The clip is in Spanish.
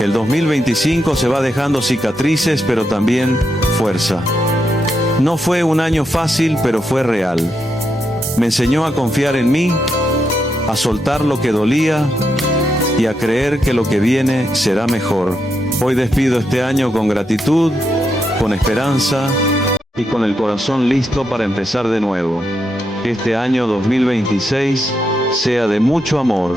El 2025 se va dejando cicatrices, pero también fuerza. No fue un año fácil, pero fue real. Me enseñó a confiar en mí, a soltar lo que dolía y a creer que lo que viene será mejor. Hoy despido este año con gratitud, con esperanza y con el corazón listo para empezar de nuevo. Que este año 2026 sea de mucho amor.